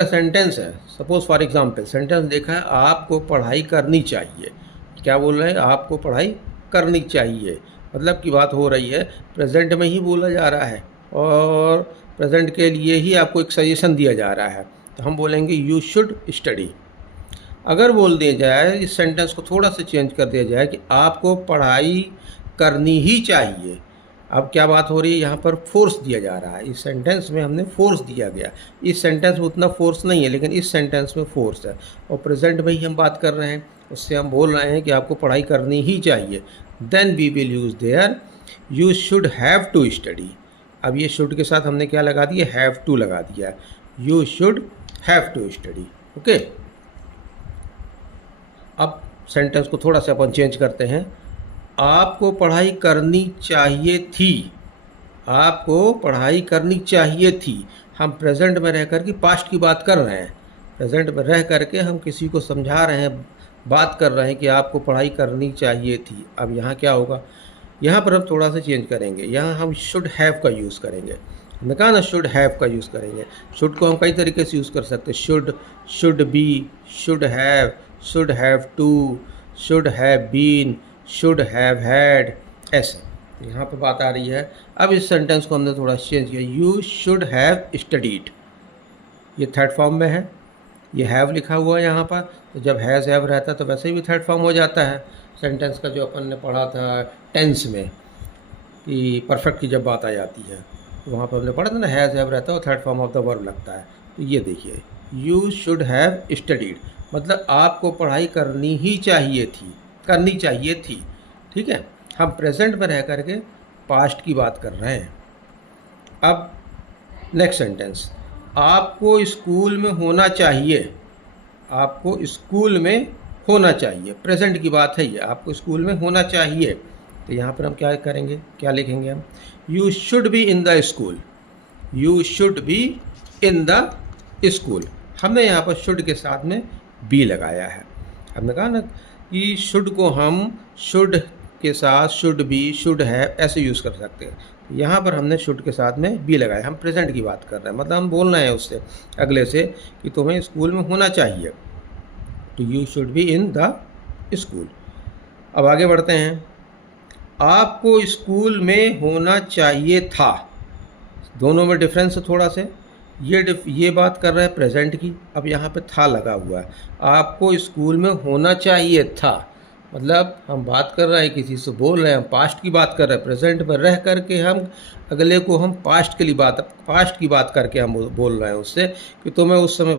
Sentence है, suppose for example sentence देखा है, आपको पढ़ाई करनी चाहिए। क्या बोल रहे हैं? आपको पढ़ाई करनी चाहिए, मतलब की बात हो रही है, प्रेजेंट में ही बोला जा रहा है और प्रेजेंट के लिए ही आपको एक सजेशन दिया जा रहा है, तो हम बोलेंगे यू शुड स्टडी। अगर बोल दिया जाए, इस सेंटेंस को थोड़ा सा चेंज कर दिया जाए कि आपको पढ़ाई करनी ही चाहिए। अब क्या बात हो रही है, यहाँ पर फोर्स दिया जा रहा है, इस सेंटेंस में हमने फोर्स दिया गया। इस सेंटेंस में उतना फोर्स नहीं है, लेकिन इस सेंटेंस में फोर्स है और प्रेजेंट में ही हम बात कर रहे हैं, उससे हम बोल रहे हैं कि आपको पढ़ाई करनी ही चाहिए। Then we will use there you should have to study. अब ये शुड के साथ हमने क्या लगा दिया? हैव टू लगा दिया। You should have to study. Okay, अब सेंटेंस को थोड़ा सा अपन चेंज करते हैं। आपको पढ़ाई करनी चाहिए थी। आपको पढ़ाई करनी चाहिए थी। हम प्रेजेंट में रह कर के पास्ट की बात कर रहे हैं। प्रेजेंट में रह करके हम किसी को समझा रहे हैं, बात कर रहे हैं कि आपको पढ़ाई करनी चाहिए थी। अब यहाँ क्या होगा? यहाँ पर हम थोड़ा सा चेंज करेंगे, यहाँ हम शुड हैव का यूज़ करेंगे। हमने कहा ना शुड हैव का यूज़ करेंगे। शुड को हम कई तरीके से यूज़ कर सकते हैं। Should, should be, should have to, should have been, should have had, ऐसे। यहाँ पे बात आ रही है। अब इस सेंटेंस को हमने थोड़ा चेंज किया, यू शुड हैव स्टडीड। ये थर्ड फॉर्म में है, ये हैव लिखा हुआ है यहाँ पर, तो जब हैज़ हैव रहता है तो वैसे भी थर्ड फॉर्म हो जाता है सेंटेंस का, जो अपन ने पढ़ा था टेंस में कि परफेक्ट की जब बात आ जाती है, तो वहाँ पर हमने पढ़ा था ना, हैज़ हैव रहता है और third form of the verb लगता है। तो ये देखिए, यू शुड हैव स्टडीड, मतलब आपको पढ़ाई करनी ही चाहिए थी, करनी चाहिए थी। ठीक है, हम प्रेजेंट में रह करके पास्ट की बात कर रहे हैं। अब नेक्स्ट सेंटेंस, आपको स्कूल में होना चाहिए। आपको स्कूल में होना चाहिए, प्रेजेंट की बात है ये, आपको स्कूल में होना चाहिए। तो यहाँ पर हम क्या करेंगे, क्या लिखेंगे हम? You should be in the school. You should be in the school. हमने यहाँ पर शुड के साथ में बी लगाया है। हमने कहा ना कि शुड को हम शुड के साथ शुड बी, शुड हैव ऐसे यूज़ कर सकते हैं। यहाँ पर हमने शुड के साथ में बी लगाया, हम प्रेजेंट की बात कर रहे हैं, मतलब हम बोल रहे हैं उससे, अगले से, कि तुम्हें स्कूल में होना चाहिए, तो you should be in the school. अब आगे बढ़ते हैं। आपको स्कूल में होना चाहिए था। दोनों में डिफरेंस है थोड़ा से। ये बात कर रहे हैं प्रेजेंट की, अब यहाँ पे था लगा हुआ है। आपको स्कूल में होना चाहिए था, मतलब हम बात कर रहे हैं, किसी से बोल रहे हैं, हम पास्ट की बात कर रहे हैं, प्रेजेंट में रह करके हम अगले को हम पास्ट की बात करके हम बोल रहे हैं उससे कि तुम्हें उस समय